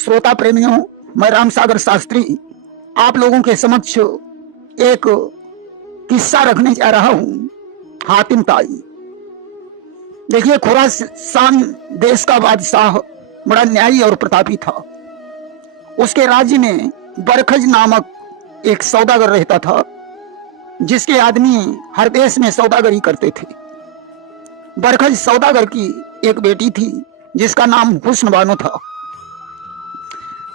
श्रोता प्रेमियों, मैं रामसागर शास्त्री आप लोगों के समक्ष एक किस्सा रखने जा रहा हूं, हातिम ताई। देखिए, खुरासान देश का बादशाह बड़ा न्यायी और प्रतापी था। उसके राज्य में बरखज नामक एक सौदागर रहता था, जिसके आदमी हर देश में सौदागरी करते थे। बरखज सौदागर की एक बेटी थी जिसका नाम हुस्न बानो था।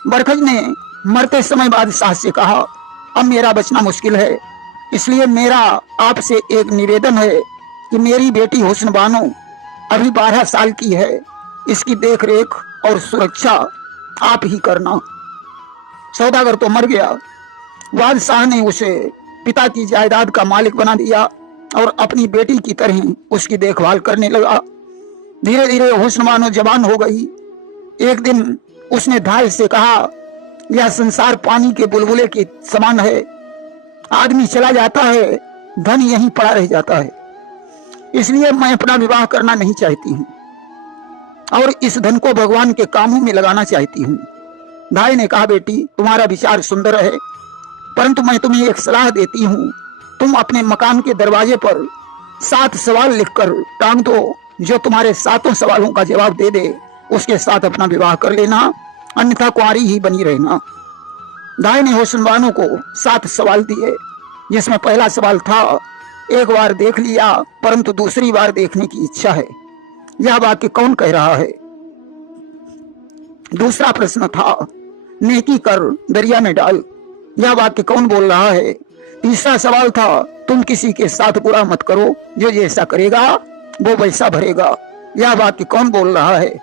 बरखज ने मरते समय बादशाह से कहा, अब मेरा बचना मुश्किल है, इसलिए मेरा आपसे एक निवेदन है कि मेरी बेटी हुस्न बानो अभी 12 साल की है, इसकी देखरेख और सुरक्षा आप ही करना। सौदागर तो मर गया। बादशाह ने उसे पिता की जायदाद का मालिक बना दिया और अपनी बेटी की तरह उसकी देखभाल करने लगा। धीरे धीरे हुस्न बानो जवान हो गई। एक दिन उसने धाय से कहा, यह संसार पानी के बुलबुले के समान है, आदमी चला जाता है, धन यहीं पड़ा रह जाता है, इसलिए मैं अपना विवाह करना नहीं चाहती हूँ और इस धन को भगवान के कामों में लगाना चाहती हूँ। धाय ने कहा, बेटी तुम्हारा विचार सुंदर है, परंतु मैं तुम्हें एक सलाह देती हूँ, तुम अपने मकान के दरवाजे पर 7 सवाल लिखकर टांग दो। जो तुम्हारे 7 सवालों का जवाब दे दे उसके साथ अपना विवाह कर लेना, अन्यथा कुंवारी ही बनी रहना। धाय ने हुस्न बानो को 7 सवाल दिए, जिसमें पहला सवाल था, एक बार देख लिया परंतु दूसरी बार देखने की इच्छा है, यह वाक्य कौन कह रहा है। दूसरा प्रश्न था, नेकी कर दरिया में डाल, यह वाक्य कौन बोल रहा है। तीसरा सवाल था, तुम किसी के साथ बुरा मत करो, जो जैसा करेगा वो वैसा भरेगा, यह वाक्य कौन बोल रहा है।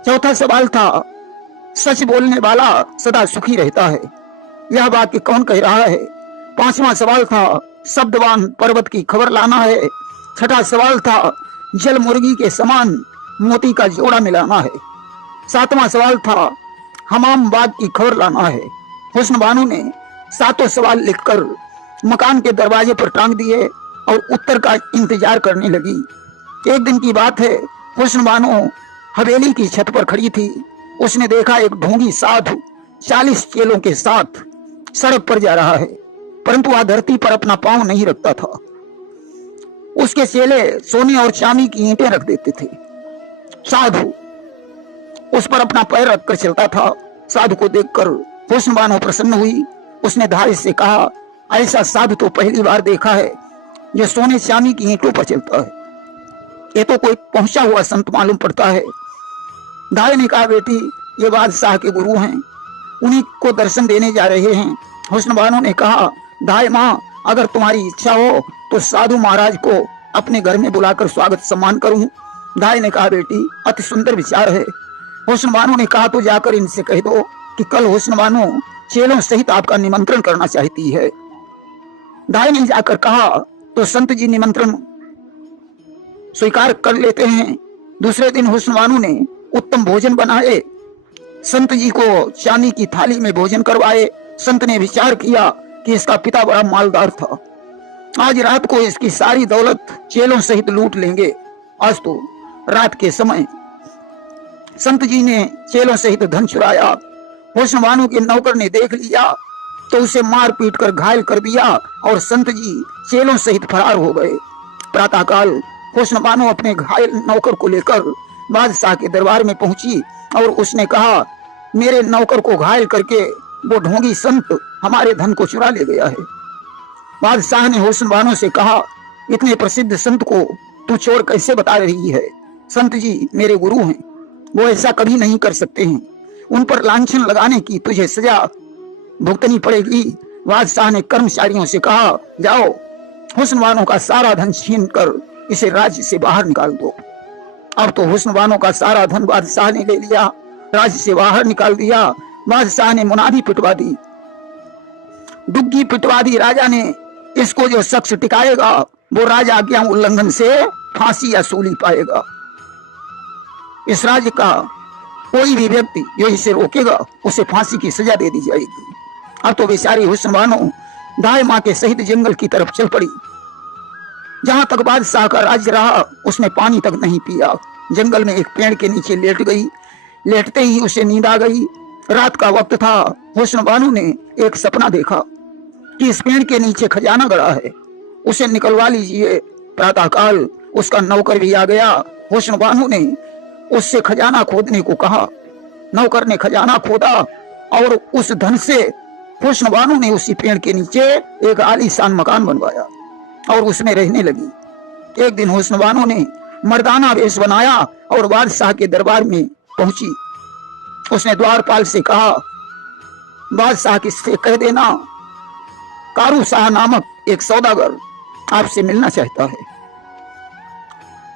चौथा सवाल था, सच बोलने वाला सदा सुखी रहता है, यह वाक्य कौन कह रहा है। पांचवा सवाल था, शब्दवान पर्वत की खबर लाना है। छठा सवाल था, जल मुर्गी के समान मोती का जोड़ा मिलाना है। सातवां सवाल था, हमाम बाग की खबर लाना है। हुस्न बानो ने 7 सवाल लिखकर मकान के दरवाजे पर टांग दिए और उत्तर का इंतजार करने लगी। एक दिन की बात है, हुस्न बानो हवेली की छत पर खड़ी थी। उसने देखा एक ढोंगी साधु 40 चेलों के साथ सड़क पर जा रहा है, परंतु वह धरती पर अपना पांव नहीं रखता था। उसके चेले सोने और चांदी की ईंटें रख देते थे, साधु उस पर अपना पैर रखकर चलता था। साधु को देखकर हुस्न बानो प्रसन्न हुई। उसने धाय से कहा, ऐसा साधु तो पहली बार देखा है जो सोने चांदी की ईंटों पर चलता है, ये तो कोई पहुंचा हुआ संत मालूम पड़ता है। धाय ने कहा, बेटी ये बादशाह के गुरु हैं, उन्हीं को दर्शन देने जा रहे हैं। हुस्न बानो ने कहा, धाय माँ, अगर तुम्हारी इच्छा हो तो साधु महाराज को अपने घर में बुलाकर स्वागत सम्मान करूं। धाय ने कहा, बेटी अति सुंदर विचार है। हुस्न बानो ने कहा, तो जाकर इनसे कह दो कि कल हुस्न बानो चेलों सहित आपका निमंत्रण करना चाहती है। धाय ने जाकर कहा, तो संत जी निमंत्रण स्वीकार कर लेते हैं। दूसरे दिन हुस्न बानो ने उत्तम भोजन बनाए, संत जी को चांदी की थाली में भोजन करवाए। संत ने विचार किया कि इसका पिता बड़ा मालदार था, आज रात को इसकी सारी दौलत चेलों सहित लूट लेंगे। आज तो रात के समय संत जी ने चेलों सहित धन चुराया। हुस्न बानो के नौकर ने देख लिया तो उसे मार पीट कर घायल कर दिया और संत जी चेलों सहित फरार हो गए। प्रातःकाल हुस्न बानो अपने घायल नौकर को लेकर बादशाह के दरबार में पहुंची और उसने कहा, मेरे नौकर को घायल करके वो ढोंगी संत हमारे धन को चुरा ले गया है। बादशाह ने हुस्न बानो से कहा, इतने प्रसिद्ध संत को तू चोर कैसे बता रही है। संत जी मेरे गुरु हैं, वो ऐसा कभी नहीं कर सकते हैं, उन पर लांछन लगाने की तुझे सजा भुगतनी पड़ेगी। बादशाह ने कर्मचारियों से कहा, जाओ हुस्न बानो का सारा धन छीन कर इसे राज्य से बाहर निकाल दो। अब तो हुस्न बानो का सारा धन बादशाह ने ले लिया, राज्य से बाहर निकाल दिया। बादशाह ने मुनादी पिटवा दी, डुग्गी पिटवा दी। राजा ने, इसको जो शख्स टिकाएगा वो राजा आज्ञा उल्लंघन से फांसी या सूली पाएगा। इस राज्य का कोई भी व्यक्ति जो इसे रोकेगा उसे फांसी की सजा दे दी जाएगी। अब तो बेचारी हुस्न बानो धाय माँ के सहित जंगल की तरफ चल पड़ी। जहां तक बादशाह का राज्य रहा उसने पानी तक नहीं पिया। जंगल में एक पेड़ के नीचे लेट गई। लेटते ही उसे नींद आ गई। रात का वक्त था। हुस्न बानो ने एक सपना देखा कि इस पेड़ के नीचे खजाना गड़ा है, उसे निकलवा लीजिए। प्रातःकाल उसका नौकर भी आ गया। हुस्न बानो ने उससे खजाना खोदने को कहा। नौकर ने खजाना खोदा और उस धन से हुस्न बानो ने उसी पेड़ के नीचे एक आलीशान मकान बनवाया और उसमें रहने लगी। एक दिन हुस्न बानो ने मर्दाना वेश बनाया और बादशाह के दरबार में पहुंची। उसने द्वारपाल से कहा, बादशाह किससे कह देना कारू शाह नामक एक सौदागर आपसे मिलना चाहता है।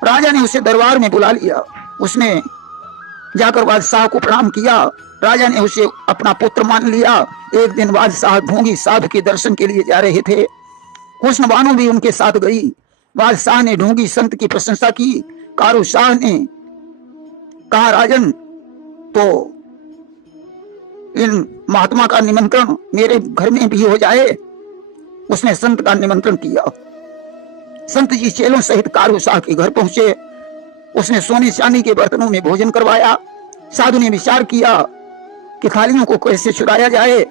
राजा ने उसे दरबार में बुला लिया। उसने जाकर बादशाह को प्रणाम किया। राजा ने उसे अपना पुत्र मान लिया। एक दिन बादशाह ढोंगी साधु के दर्शन के लिए जा रहे थे। हुस्न बानो भी उनके साथ गई। बादशाह ने ढोंगी संत की प्रशंसा की। कारू शाह ने कहा, राजन, तो इन महात्मा का निमंत्रण मेरे घर में भी हो जाए। उसने संत का निमंत्रण किया। संत जी चेलों सहित कारू शाह के घर पहुंचे। उसने सोने चांदी के बर्तनों में भोजन करवाया। साधु ने विचार किया कि थालियों को कैसे छुड़ाया जाए,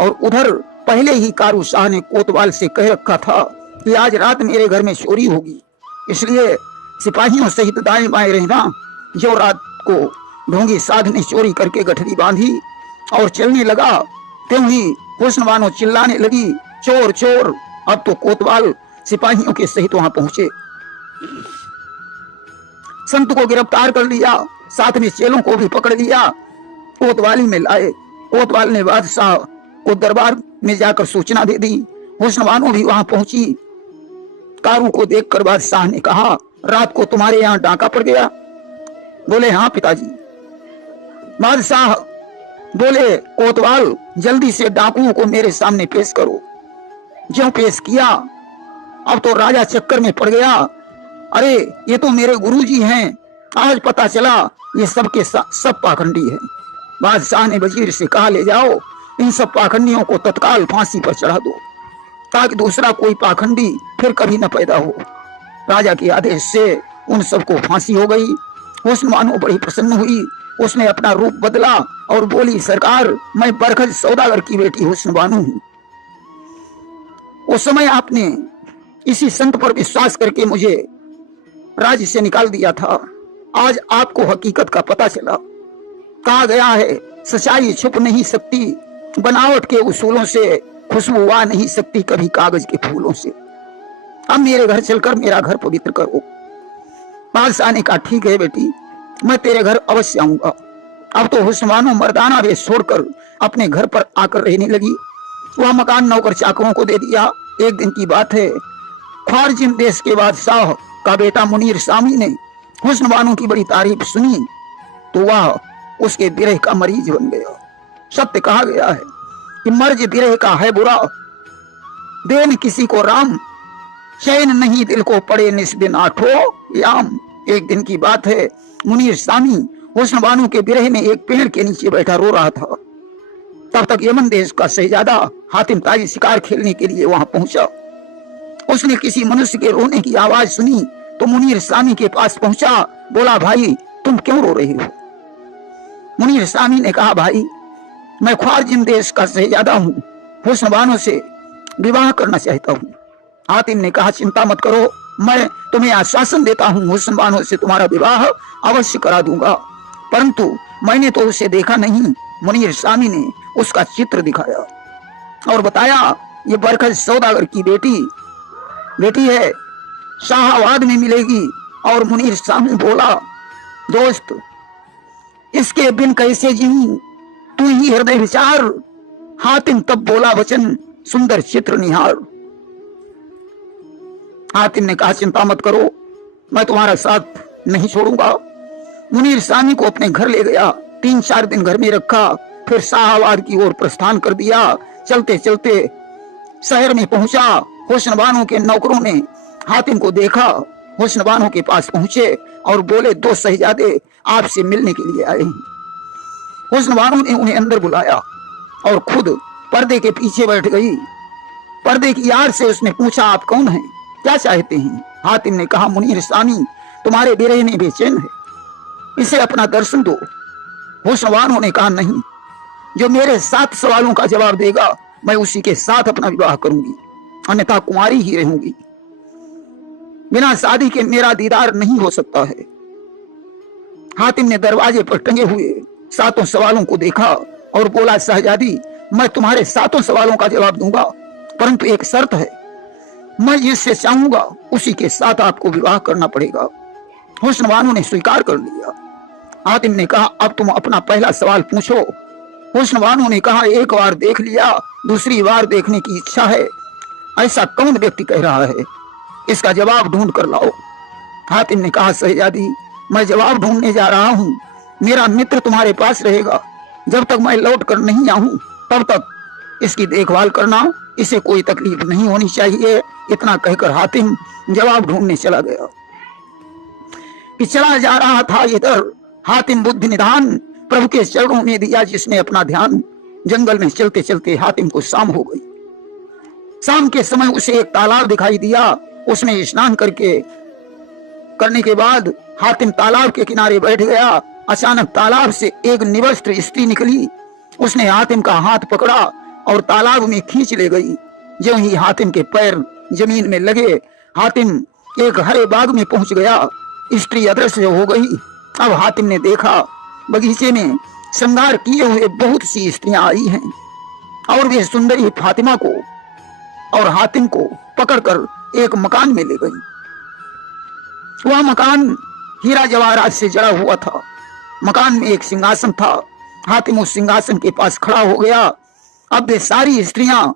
और उधर पहले ही कारू शाह ने कोतवाल से कह रखा था कि आज रात मेरे घर में चोरी होगी, इसलिए सिपाहियों सहित दाएं बाएं रहना। जो रात को ढोंगी साधु ने चोरी करके गठरी बांधी और चलने लगा, त्यों ही हुस्न बानो चिल्लाने लगी, चोर चोर। अब तो कोतवाल सिपाहियों के सहित वहां पहुंचे, संत को गिरफ्तार कर लिया, साथ में चेलों को भी पकड़ लिया, कोतवाली में लाए। कोतवाल ने बादशाह को दरबार में जाकर सूचना दे दी। हुस्न बानो भी वहां पहुंची। कारू को देखकर बादशाह ने कहा, रात को तुम्हारे यहाँ डाका पड़ गया? बोले, हाँ पिताजी। बादशाह बोले, कोतवाल, जल्दी से डाकुओं को मेरे सामने पेश करो। जो पेश किया, अब तो राजा चक्कर में पड़ गया। अरे, ये तो मेरे गुरुजी हैं, आज पता चला ये सबके सब पाखंडी है। बादशाह ने वजीर से कहा, ले जाओ इन सब पाखंडियों को तत्काल फांसी पर चढ़ा दो, ताकि दूसरा कोई पाखंडी फिर कभी न पैदा हो। राजा के आदेश से उन सबको फांसी हो गई। हुस्न बानो बड़ी प्रसन्न हुई। उसने अपना रूप बदला और बोली, सरकार, मैं बरखज सौदागर की बेटी हुस्न बानो हूं। उस समय आपने इसी संत पर विश्वास करके मुझे राज्य से निकाल दिया था। आज आपको हकीकत का पता चला। कहा गया है, सच्चाई छुप नहीं सकती, बनावट के उसूलों से खुशबू आ नहीं सकती कभी कागज के फूलों से। अब मेरे घर चलकर मेरा घर पवित्र करो। बादशाह ने कहा, ठीक है बेटी, मैं तेरे घर अवश्य आऊंगा। अब तो हुस्न बानो मर्दाना वेश छोड़कर अपने घर पर आकर रहने लगी। वह मकान नौकर चाकरों को दे दिया। एक दिन की बात है, ख्वारजिम देश के बादशाह का बेटा मुनीर सामी ने हुस्न बानो की बड़ी तारीफ सुनी तो वह उसके विरह का मरीज बन गया। सत्य कहा गया है कि मर्ज विरह का है बुरा, देन किसी को राम, चैन नहीं दिल को पड़े निस दिन आठो याम। एक दिन की बात है, मुनीर सामी हुस्न बानो के विरह में एक पेड़ के नीचे बैठा रो रहा था। तब तक यमन देश का शहजादा हातिम ताई शिकार खेलने के लिए वहां पहुंचा। उसने किसी मनुष्य के रोने की आवाज सुनी तो मुनीर सामी के पास पहुंचा। बोला, भाई, तुम क्यों रो रहे हो? मुनीर सामी ने कहा, भाई, मैं ख्वारजिम देश का शहजादा हूं, हुस्न बानो से विवाह करना चाहता हूं। हातिम ने कहा, चिंता मत करो, मैं तुम्हें आश्वासन देता हूं, हुस्न बानो से तुम्हारा विवाह अवश्य करा दूंगा। परंतु मैंने तो उसे देखा नहीं। मुनीर सामी ने उसका चित्र दिखाया और बताया, ये बरखज सौदागर की बेटी है, शाहाबाद में मिलेगी। और मुनीर सामी बोला, दोस्त, इसके बिन कैसे जीऊं, तू ही हृदय विचार। हातिम तब बोला वचन, सुंदर चित्र निहार। हातिम ने कहा, चिंता मत करो, मैं तुम्हारा साथ नहीं छोड़ूंगा। मुनीर सामी को अपने घर ले गया। 3-4 दिन घर में रखा, फिर शाहाबाद की ओर प्रस्थान कर दिया। चलते चलते शहर में पहुंचा। हुस्न बानो के नौकरों ने हातिम को देखा। हुस्न बानो के पास पहुंचे और बोले, 2 शहजादे आपसे मिलने के लिए आए हैं। हुस्न बानो ने उन्हें अंदर बुलाया और खुद पर्दे के पीछे बैठ गई। पर्दे की आड़ से उसने पूछा, आप कौन हैं, क्या चाहते हैं? हातिम ने कहा, मुनीर सामी तुम्हारे विरह में बेचैन है, इसे अपना दर्शन दो। हुस्न बानो ने कहा, नहीं, जो मेरे 7 सवालों का जवाब देगा मैं उसी के साथ अपना विवाह करूंगी, अन्यथा कुंवारी ही रहूंगी। बिना शादी के मेरा दीदार नहीं हो सकता है। हातिम ने दरवाजे पर टंगे हुए 7 सवालों को देखा और बोला, शहजादी मैं तुम्हारे 7 सवालों का जवाब दूंगा, परंतु एक शर्त है, मैं जिससे चाहूंगा उसी के साथ आपको विवाह करना पड़ेगा। हुस्न बानो ने स्वीकार कर लिया। हातिम ने कहा, अब तुम अपना पहला सवाल पूछो। हुस्न बानो ने कहा, एक बार देख लिया, दूसरी बार देखने की इच्छा है, ऐसा कौन व्यक्ति कह रहा है? इसका जवाब ढूंढ कर लाओ। हातिम ने कहा, शहजादी मैं जवाब ढूंढने जा रहा हूँ, मेरा मित्र तुम्हारे पास रहेगा, जब तक मैं लौट कर नहीं आऊं तब तक इसकी देखभाल करना, इसे कोई तकलीफ नहीं होनी चाहिए। इतना कहकर हातिम जवाब ढूंढने चला गया। कि चला जा रहा था इधर हातिम बुद्धि निधान, प्रभु के चरणों में दिया जिसने अपना ध्यान। जंगल में चलते चलते हातिम को शाम हो गई। शाम के समय उसे एक तालाब दिखाई दिया। उसमें स्नान करने के बाद हातिम तालाब के किनारे बैठ गया। अचानक तालाब से एक निवस्त्र स्त्री निकली। उसने हातिम का हाथ पकड़ा और तालाब में खींच ले गई। जो ही हातिम के पैर जमीन में लगे, हातिम एक हरे बाग में पहुंच गया। स्त्री अदृश्य हो गई। अब हातिम ने देखा बगीचे में श्रृंगार किए हुए बहुत सी स्त्रियां आई हैं और वे सुंदरी फातिमा को और हातिम को पकड़कर एक मकान में ले गई। वह मकान हीरा जवाहरात से जड़ा हुआ था। मकान में एक सिंहासन था। हातिम उस सिंहासन के पास खड़ा हो गया। अब वे सारी स्त्रियां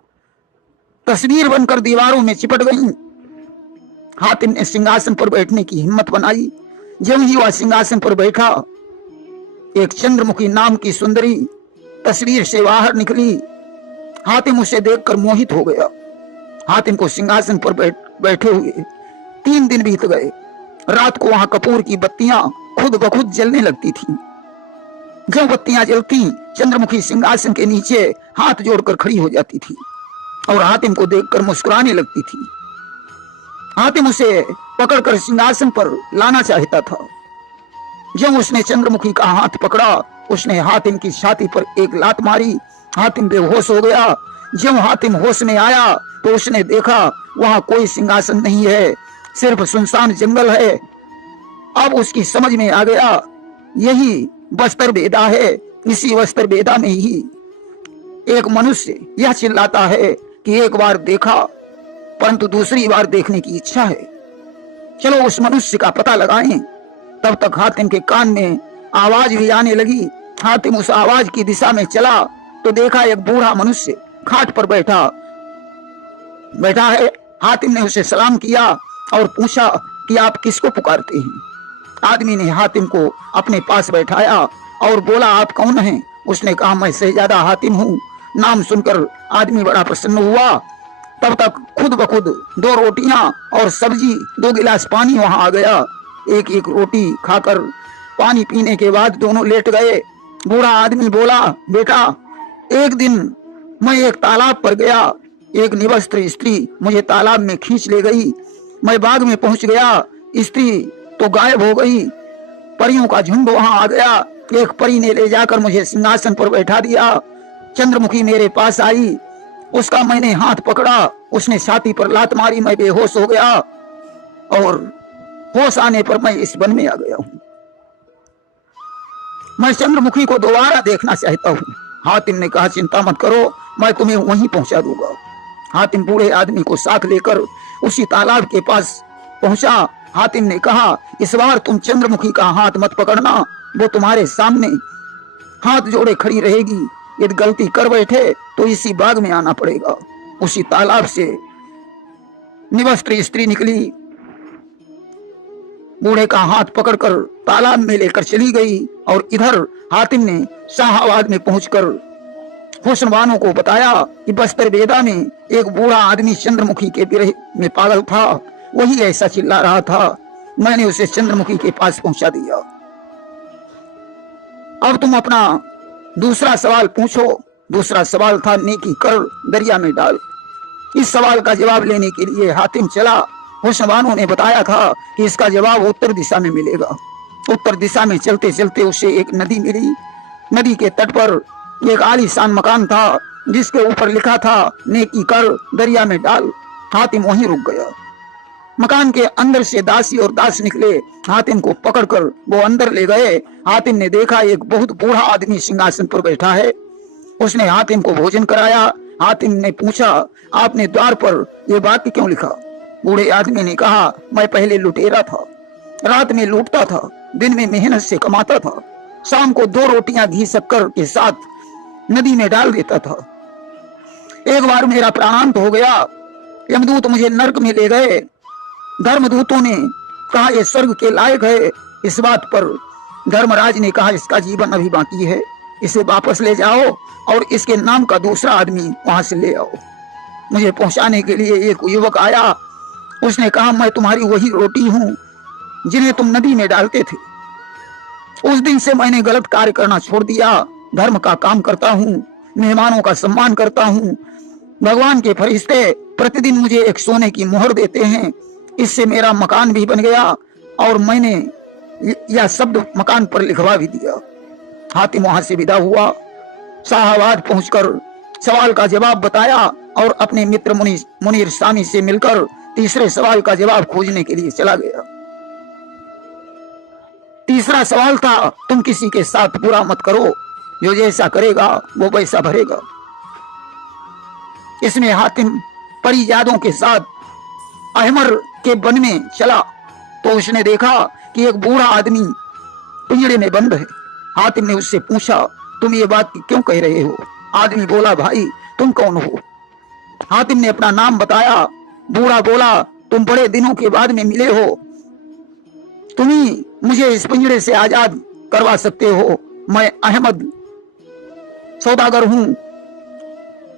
तस्वीर बनकर दीवारों में चिपट गईं। हातिम ने सिंहासन पर बैठने की हिम्मत बनाई। जब ही वह सिंहासन पर बैठा, एक चंद्रमुखी नाम की सुंदरी तस्वीर से बाहर निकली। हातिम उसे देखकर मोहित हो गया। हातिम को सिंहासन पर बैठे हुए 3 दिन बीत गए। रात को वहां कपूर की बत्तियां खुद ब खुद जलने लगती थीं। जब बत्तियां जलती, चंद्रमुखी सिंहासन के नीचे हाथ जोड़कर खड़ी हो जाती थी और हातिम को देखकर मुस्कुराने लगती थी। हातिम उसे पकड़कर सिंहासन पर लाना चाहता था। जब उसने चंद्रमुखी का हाथ पकड़ा, उसने हातिम की छाती पर एक लात मारी। हातिम बेहोश हो गया। जब हातिम होश में आया तो उसने देखा वहां कोई सिंहासन नहीं है, सिर्फ सुनसान जंगल है। अब उसकी समझ में आ गया, यही बस्तर बेदा है। इसी बस्तर बेदा में ही एक मनुष्य यह चिल्लाता है कि एक बार देखा, परंतु दूसरी बार देखने की इच्छा है। चलो उस मनुष्य का पता लगाएं। तब तक हातिम के कान में आवाज भी आने लगी। हातिम उस आवाज की दिशा में चला तो देखा एक बूढ़ा मनुष्य खाट पर बैठा है। हातिम ने उसे सलाम किया और पूछा कि आप किसको पुकारते हैं? आदमी ने हातिम को अपने पास बैठाया और बोला, आप कौन हैं? उसने कहा, मैं शहजादा हातिम हूँ। नाम सुनकर आदमी बड़ा प्रसन्न हुआ। तब तक खुद ब खुद 2 रोटियां और सब्जी 2 गिलास पानी वहां आ गया। एक एक रोटी खाकर पानी पीने के बाद दोनों लेट गए। बूढ़ा आदमी बोला, बेटा एक दिन मैं एक तालाब पर गया, एक निवस्त्र स्त्री मुझे तालाब में खींच ले गई। मैं बाग में पहुंच गया, स्त्री तो गायब हो गई। परियों का झुंड वहां आ गया। एक परी ने ले जाकर मुझे सिंहासन पर बैठा दिया। चंद्रमुखी मेरे पास आई, उसका मैंने हाथ पकड़ा, उसने छाती पर लात मारी। मैं बेहोश हो गया और होश आने पर मैं इस वन में आ गया हूं। मैं चंद्रमुखी को दोबारा देखना चाहता हूं। हातिम ने कहा, चिंता मत करो, मैं तुम्हें वहीं पहुंचा दूंगा। हातिम बूढ़े आदमी को साथ लेकर उसी तालाब के पास पहुंचा। हातिम ने कहा, इस बार तुम चंद्रमुखी का हाथ मत पकड़ना, वो तुम्हारे सामने हाथ जोड़े खड़ी रहेगी। यदि गलती कर बैठे तो इसी बाग में आना पड़ेगा। उसी तालाब से निवस्त्र स्त्री निकली, बूढ़े का हाथ पकड़कर तालाब में लेकर चली गई और इधर हातिम ने शाहाबाद में पहुंचकर हुस्नवानों को बताया कि बस्तर बेदा में एक बूढ़ा आदमी चंद्रमुखी के विरह में पागल था, वही ऐसा चिल्ला रहा था। मैंने उसे चंद्रमुखी के पास पहुंचा दिया। अब तुम अपना दूसरा सवाल पूछो। दूसरा सवाल था, नेकी कर दरिया में डाल। इस सवाल का जवाब लेने के लिए हातिम चला। हुस्नवानों ने बताया था कि इसका जवाब उत्तर दिशा में मिलेगा। उत्तर दिशा में चलते चलते उसे एक नदी मिली। नदी के तट पर एक आलीशान मकान था जिसके ऊपर लिखा था नेकी कर दरिया में डाल। हातिम वहीं रुक गया। मकान के अंदर से दासी और दास निकले, हातिम को पकड़कर वो अंदर ले गए। हातिम ने देखा एक बहुत बूढ़ा आदमी सिंहासन पर बैठा है। उसने हातिम को भोजन कराया। हातिम ने पूछा, आपने द्वार पर यह वाक्य क्यों लिखा? बूढ़े आदमी ने कहा, मैं पहले लुटेरा था, रात में लूटता था, दिन में मेहनत से कमाता था, शाम को 2 रोटियां घी शक्कर के साथ नदी में डाल देता था। एक बार मेरा प्राणांत हो गया, यमदूत मुझे नरक में ले गए। धर्मदूतों ने कहा यह स्वर्ग के लायक है। इस बात पर धर्मराज ने कहा, इसका जीवन अभी बाकी है, इसे वापस ले जाओ और इसके नाम का दूसरा आदमी वहां से ले आओ। मुझे पहुंचाने के लिए एक युवक आया। उसने कहा, मैं तुम्हारी वही रोटी हूं जिन्हें तुम नदी में डालते थे। उस दिन से मैंने गलत कार्य करना छोड़ दिया, धर्म का काम करता हूँ, मेहमानों का सम्मान करता हूँ। भगवान के फरिश्ते प्रतिदिन मुझे एक सोने की मोहर देते हैं। इससे मेरा मकान भी बन गया और मैंने यह शब्द मकान पर लिखवा भी दिया। हातिम वहां से विदा हुआ। शाहाबाद पहुंचकर सवाल का जवाब बताया और अपने मित्र मुनीर सामी से मिलकर तीसरे सवाल का जवाब खोजने के लिए चला गया। तीसरा सवाल था, तुम किसी के साथ बुरा मत करो, जो जैसा करेगा वो वैसा भरेगा। इसमें हातिम परिजादों के साथ अहमर के वन में चला तो उसने देखा कि एक बूढ़ा आदमी पिंजड़े में बंद है। हातिम ने उससे पूछा, तुम ये बात क्यों कह रहे हो? आदमी बोला, भाई तुम कौन हो? हातिम ने अपना नाम बताया। बूढ़ा बोला, तुम बड़े दिनों के बाद में मिले हो, तुम ही मुझे इस पिंजड़े से आजाद करवा सकते हो। मैं अहमद सौदागर हूं।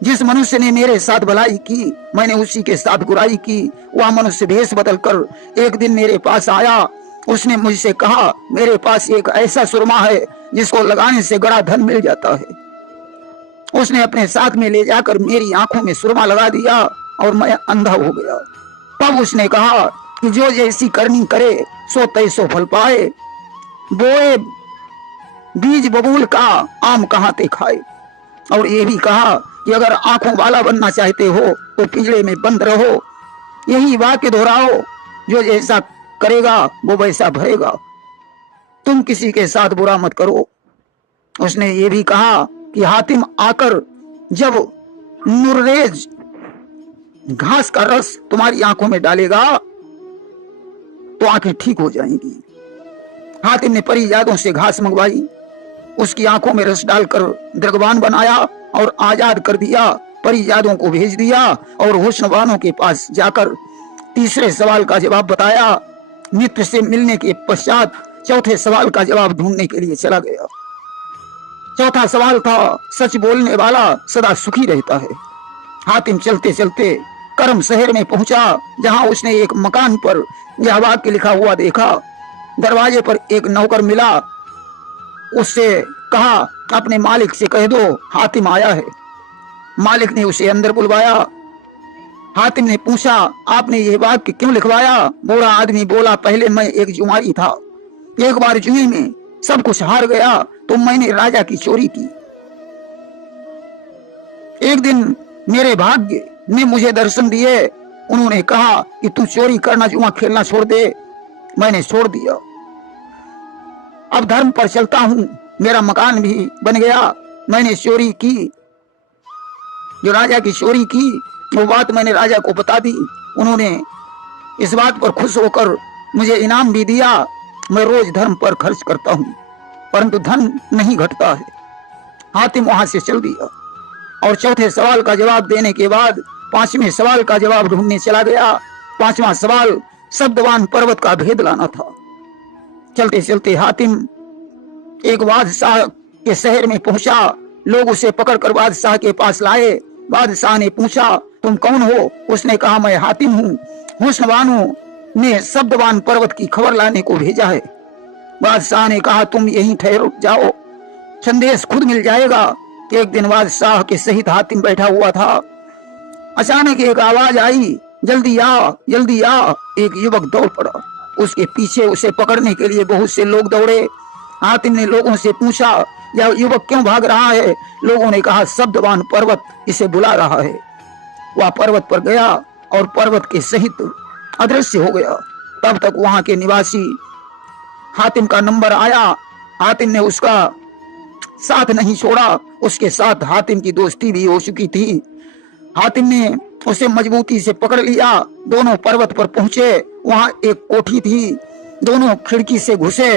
जिस मनुष्य ने मेरे साथ भलाई की, मैंने उसी के साथ बुराई की। वह मनुष्य भेष बदलकर एक दिन मेरे पास आया। उसने मुझसे कहा, मेरे पास एक ऐसा सुरमा है जिसको लगाने से बड़ा धन मिल जाता है। उसने अपने साथ में ले जाकर मेरी आंखों में सुरमा लगा दिया और मैं अंधा हो गया। तब उसने कहा कि जो जैसी करनी करे सो तैसो फल पाए। बोए बीज बबूल का आम कहाँ ते खाए। और ये भी कहा कि अगर आंखों वाला बनना चाहते हो तो पिंजड़े में बंद रहो। यही वाक्य दोहराओ, जो जैसा करेगा वो वैसा भरेगा। तुम किसी के साथ बुरा मत करो। उसने ये भी कहा कि हातिम आकर जब नुर्रेज घास का रस तुम्हारी आंखों में डालेगा तो आंखें ठीक हो जाएंगी। हातिम ने परिजादों से घास मंगवाई, उसकी आंखों में रस डालकर दरगबान बनाया और आजाद कर दिया। परिजादों को भेज दिया और हुस्नवानों के पास जाकर तीसरे सवाल का जवाब बताया। मित्र से मिलने के पश्चात चौथे सवाल का जवाब ढूंढने के लिए चला गया। चौथा सवाल था, सच बोलने वाला सदा सुखी रहता है। हातिम चलते चलते करम शहर में पहुंचा, जहां उसने एक मकान पर यह वाक्य लिखा हुआ देखा। दरवाजे पर एक नौकर मिला। उससे कहा, अपने मालिक से कह दो हातिम आया है। मालिक ने उसे अंदर बुलवाया। हातिम ने पूछा, आपने यह वाक्य क्यों लिखवाया? बूढ़ा आदमी बोला, पहले मैं एक जुआरी था, एक बार जुए में सब कुछ हार गया तो मैंने राजा की चोरी की। एक दिन मेरे भाग्य ने मुझे दर्शन दिए। उन्होंने कहा कि तू चोरी करना, जुआ खेलना छोड़ दे। मैंने छोड़ दिया। अब धर्म पर चलता हूं। मेरा मकान भी बन गया। मैंने चोरी की, जो राजा की चोरी की वो बात मैंने राजा को बता दी। उन्होंने इस बात पर खुश होकर मुझे इनाम भी दिया। मैं रोज धर्म पर खर्च करता हूं, परंतु धन नहीं घटता है। हातिम वहां से चल दिया और चौथे सवाल का जवाब देने के बाद पांचवें सवाल का जवाब ढूंढने चला गया। पांचवा सवाल शब्दवान पर्वत का भेद लाना था। चलते चलते हातिम एक बादशाह के शहर में पहुंचा। लोग उसे पकड़कर बादशाह के पास लाए। बादशाह ने पूछा, तुम कौन हो? उसने कहा, मैं हातिम हूँ। हुस्नवानों ने शब्दवान पर्वत की खबर लाने को भेजा है। बादशाह ने कहा, तुम यहीं ठहर जाओ, संदेश खुद मिल जाएगा। एक दिन बादशाह के सहित हातिम बैठा हुआ था। अचानक एक आवाज आई, जल्दी आ, जल्दी आ। एक युवक दौड़ पड़ा। उसके पीछे उसे पकड़ने के लिए बहुत से लोग दौड़े। हातिम ने लोगों से पूछा, यह युवक क्यों भाग रहा है? लोगों ने कहा शब्दवान पर्वत इसे बुला रहा है। वह पर्वत पर गया और पर्वत के सहित अदृश्य हो गया। तब तक वहां के निवासी हातिम का नंबर आया। हातिम ने उसका साथ नहीं छोड़ा। उसके साथ हातिम की दोस्ती भी हो चुकी थी। हातिम ने उसे मजबूती से पकड़ लिया। दोनों पर्वत पर पहुंचे। वहां एक कोठी थी। दोनों खिड़की से घुसे।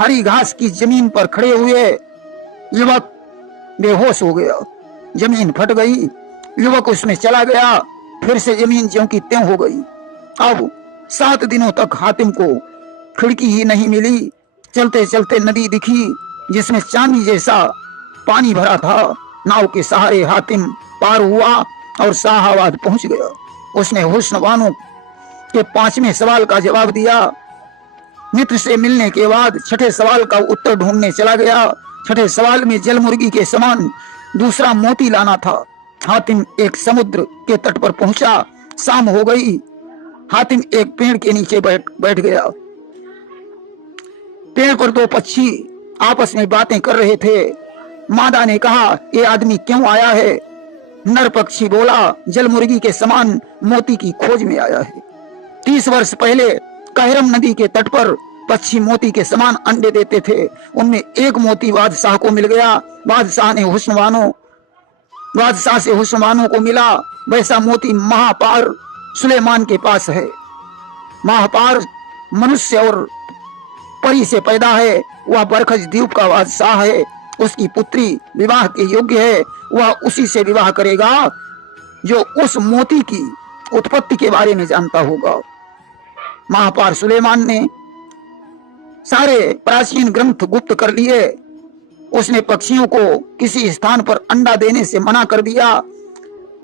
हरी घास की जमीन पर खड़े हुए युवक बेहोश हो गया। जमीन फट गई। युवक उसमें चला गया। फिर से जमीन ज्यों की त्यों हो गई। अब 7 दिनों तक हातिम को खिड़की ही नहीं मिली। चलते चलते नदी दिखी जिसमें चांदी जैसा पानी भरा था। नाव के सहारे हातिम पार हुआ और शाहाबाद पहुंच गया। उसने हुस्नवानों के 5वें सवाल का जवाब दिया। मित्र से मिलने के बाद 6ठे सवाल का उत्तर ढूंढने चला गया। 6ठे सवाल में जल मुर्गी के समान दूसरा मोती लाना था। हातिम एक समुद्र के तट पर पहुंचा। शाम हो गई। हातिम एक पेड़ के नीचे बैठ गया। पेड़ पर 2 पक्षी आपस में बातें कर रहे थे। मादा ने कहा, ये आदमी क्यों आया है? नर पक्षी बोला, जल मुर्गी के समान मोती की खोज में आया है। 30 वर्ष पहले कहरम नदी के तट पर पक्षी मोती के समान अंडे देते थे। उनमें एक मोती बादशाह को मिल गया। बादशाह से हुस्नवानों को मिला। वैसा मोती महापार सुलेमान के पास है। महापार मनुष्य और परी से पैदा है। वह बरखज द्वीप का बादशाह है। उसकी पुत्री विवाह के योग्य है। वह उसी से विवाह करेगा जो उस मोती की उत्पत्ति के बारे में जानता होगा। महापार सुलेमान ने सारे प्राचीन ग्रंथ गुप्त कर लिए। उसने पक्षियों को किसी स्थान पर अंडा देने से मना कर दिया।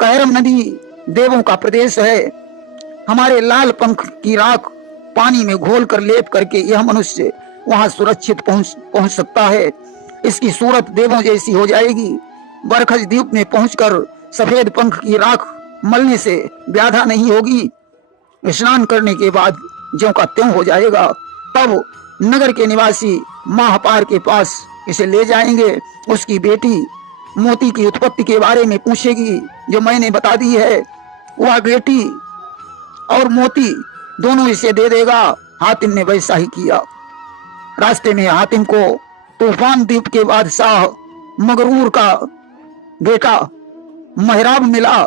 कहरम नदी देवों का प्रदेश है। हमारे लाल पंख की राख पानी में घोल कर लेप करके यह मनुष्य वहां सुरक्षित पहुंच सकता है। इसकी सूरत देवों जैसी हो जाएगी। बरखज द्वीप में पहुंचकर सफेद पंख की राख मलने से व्याधा नहीं होगी। स्नान करने के बाद ज्यों का त्यों हो जाएगा। तब नगर के निवासी महापार के पास इसे ले जाएंगे। उसकी बेटी मोती की उत्पत्ति के बारे में पूछेगी जो मैंने बता दी है। वह बेटी और मोती दोनों इसे दे देगा। हातिम ने वैसा ही किया। रास्ते में हातिम को तूफान द्वीप के बादशाह मगरूर का बेटा महराब मिला।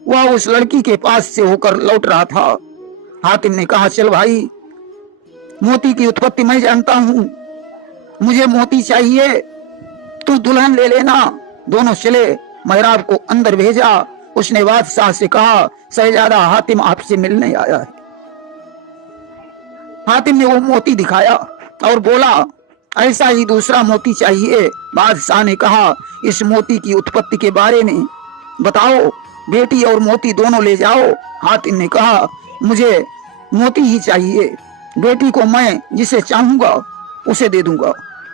वह उस लड़की के पास से होकर लौट रहा था। हातिम ने कहा, चल भाई, मोती की उत्पत्ति मैं जानता हूं। मुझे मोती चाहिए, तू दुल्हन ले लेना। दोनों चले। महराब को अंदर भेजा। उसने बादशाह से कहा, शहजादा हातिम आपसे मिलने आया है। हातिम ने वो मोती दिखाया और बोला, ऐसा ही दूसरा मोती चाहिए। बादशाह ने कहा, इस मोती की उत्पत्ति के बारे में बताओ। बेटी और मोती दोनों ले जाओ। हातिम ने कहा, मुझे मोती ही चाहिए। बेटी को मैं जिसे चाहूंगा उसे दे दूंगा।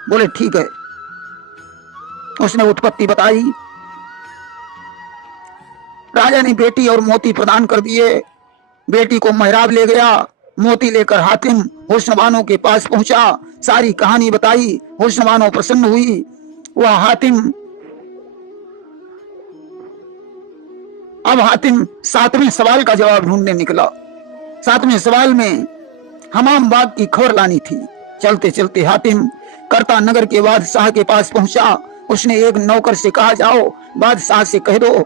बोले ठीक है। उसने उत्पत्ति बताई। राजा ने बेटी और मोती प्रदान कर दिए। बेटी को महराब ले गया। मोती लेकर हातिम हुस्नवानों के पास पहुंचा। सारी कहानी बताई। हुस्नवानों प्रसन्न हुई। वह हातिम 7वें सवाल का जवाब ढूंढने निकला। 7वें सवाल में हमाम बाग की खबर लानी थी। चलते चलते हातिम करता नगर के बादशाह के पास पहुंचा। उसने एक नौकर से कहा, जाओ बादशाह से कह दो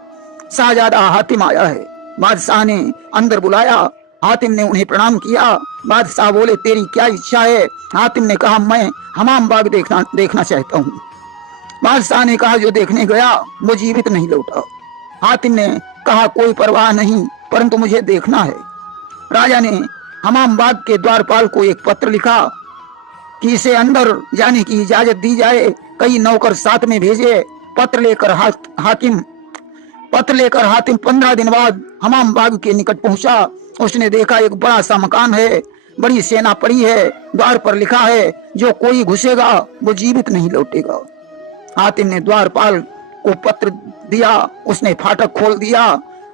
शाहजादा हातिम आया है। बादशाह ने अंदर बुलाया। हातिम ने उन्हें प्रणाम किया। बादशाह बोले, तेरी क्या इच्छा है? हातिम ने कहा, मैं हमाम बाग देखना चाहता हूँ। बादशाह ने कहा, जो देखने गया वो जीवित नहीं लौटा। हातिम ने कहा, कोई परवाह नहीं, परंतु मुझे देखना है। राजा ने हमाम बाग के द्वारपाल को एक पत्र लिखा कि इसे अंदर जाने की इजाजत दी जाए। कई नौकर साथ में भेजे। पत्र लेकर हातिम 15 दिन बाद हमाम बाग के निकट पहुंचा। उसने देखा एक बड़ा सा मकान है। बड़ी सेना पड़ी है। द्वार पर लिखा है, जो कोई घुसेगा वो जीवित नहीं लौटेगा। हातिम ने द्वारपाल को पत्र दिया। उसने फाटक खोल दिया।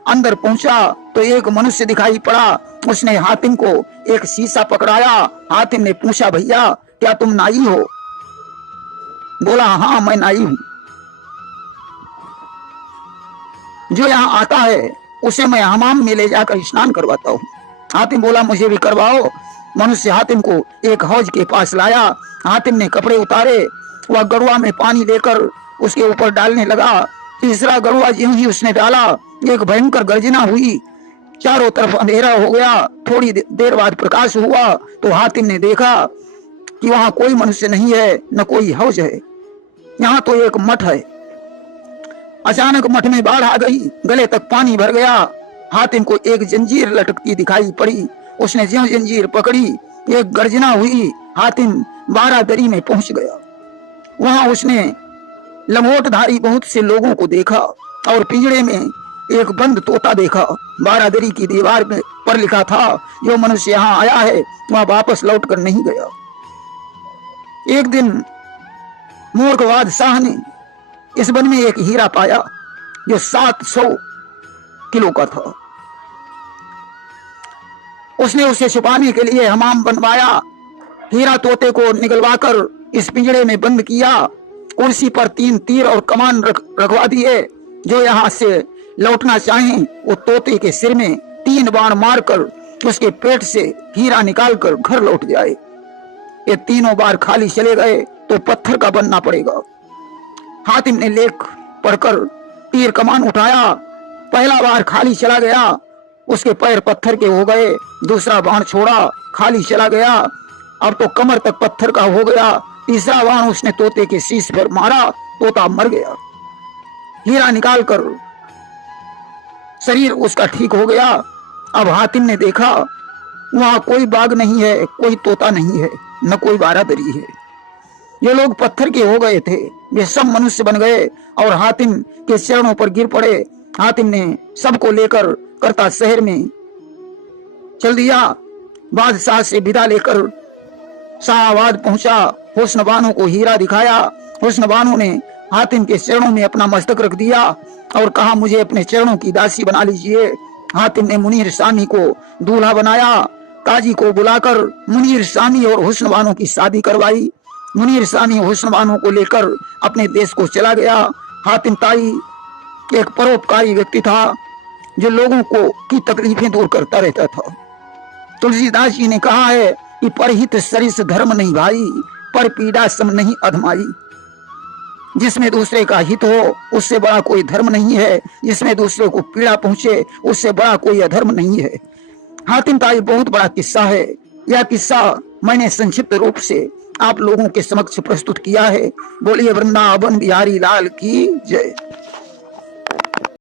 अंदर पहुंचा तो एक मनुष्य दिखाई पड़ा। उसने हातिम को एक शीशा पकड़ाया। हातिम ने पूछा, भैया क्या तुम नाई हो? बोला हाँ मैं नाई हूं, जो यहाँ आता है उसे मैं हमाम में ले जाकर स्नान करवाता हूँ। हातिम बोला मुझे भी करवाओ। मनुष्य हातिम को एक हौज के पास लाया। हातिम ने कपड़े उतारे, वह गरुआ में पानी लेकर उसके ऊपर डालने लगा। तीसरा गरुआ ज्यों ही उसने डाला, एक भयंकर गर्जना हुई, चारों तरफ अंधेरा हो गया। थोड़ी देर बाद प्रकाश हुआ तो हातिम ने देखा कि वहां कोई मनुष्य नहीं है, न कोई हौज है, यहाँ तो एक मठ है। अचानक मठ में बाढ़ आ गई, गले तक पानी भर गया। हातिम को एक जंजीर लटकती दिखाई पड़ी। उसने ज्यों जंजीर पकड़ी, एक गर्जना हुई, हातिम बारादरी में पहुंच गया। वहां उसने लंगोटधारी बहुत से लोगों को देखा और पिंजड़े में एक बंद तोता देखा। बारादरी की दीवार में पर लिखा था, जो मनुष्य यहाँ आया है वह वापस लौट कर नहीं गया। एक दिन मूर्खवाद शाह ने इस वन में एक हीरा पाया जो 700 किलो का था। उसने उसे छुपाने के लिए हमाम बनवाया। हीरा तोते को निकलवाकर इस पिंजड़े में बंद किया। कुर्सी पर 3 तीर और कमान रखवा दिए। जो यहाँ से लौटना चाहें वो तोते के सिर में 3 बाण मारकर उसके पेट से हीरा निकालकर घर लौट जाए। ये तीनों बार खाली चले गए तो पत्थर का बनना पड़ेगा। हातिम ने लेख पढ़कर तीर कमान उठाया। पहला बार खाली चला गया, उसके पैर पत्थर के हो गए। दूसरा बाण छोड़ा, खाली चला गया, अब तो कमर तक पत्थर का हो गया। तीसरा बाण उसने तोते के शीश पर मारा, तोता मर गया। हीरा निकालकर शरीर उसका ठीक हो गया। अब हातिम ने देखा वहां कोई बाघ नहीं है, कोई तोता नहीं है, न कोई बारादरी है। ये लोग पत्थर के हो गए थे, वे सब मनुष्य बन गए और हातिम के चरणों पर गिर पड़े। हातिम ने सबको लेकर करता शहर में चल दिया। बादशाह से विदा लेकर शाहाबाद पहुंचा। हुस्नबानो को हीरा दिखाया। हुस्नबानो ने हातिम के चरणों में अपना मस्तक रख दिया और कहा मुझे अपने चरणों की दासी बना लीजिए। हातिम ने मुनीर सामी को दूल्हा बनाया। काजी को बुलाकर मुनीर सामी और हुस्नबानो की शादी करवाई। मुनीर सामी हुस्नबानो को लेकर अपने देश को चला गया। हातिम ताई एक परोपकारी व्यक्ति था जो लोगों को की तकलीफें दूर करता रहता था। तुलसीदास जी ने कहा है कि परहित सरिस धर्म नहीं भाई, पर पीड़ा सम नहीं अधमाई। जिसमें दूसरे का हित हो उससे बड़ा कोई धर्म नहीं है, जिसमें दूसरे को पीड़ा पहुंचे उससे बड़ा कोई अधर्म नहीं है। हातिम ताई बहुत बड़ा किस्सा है। यह किस्सा मैंने संक्षिप्त रूप से आप लोगों के समक्ष प्रस्तुत किया है। बोलिए वृंदावन बिहारी लाल की जय।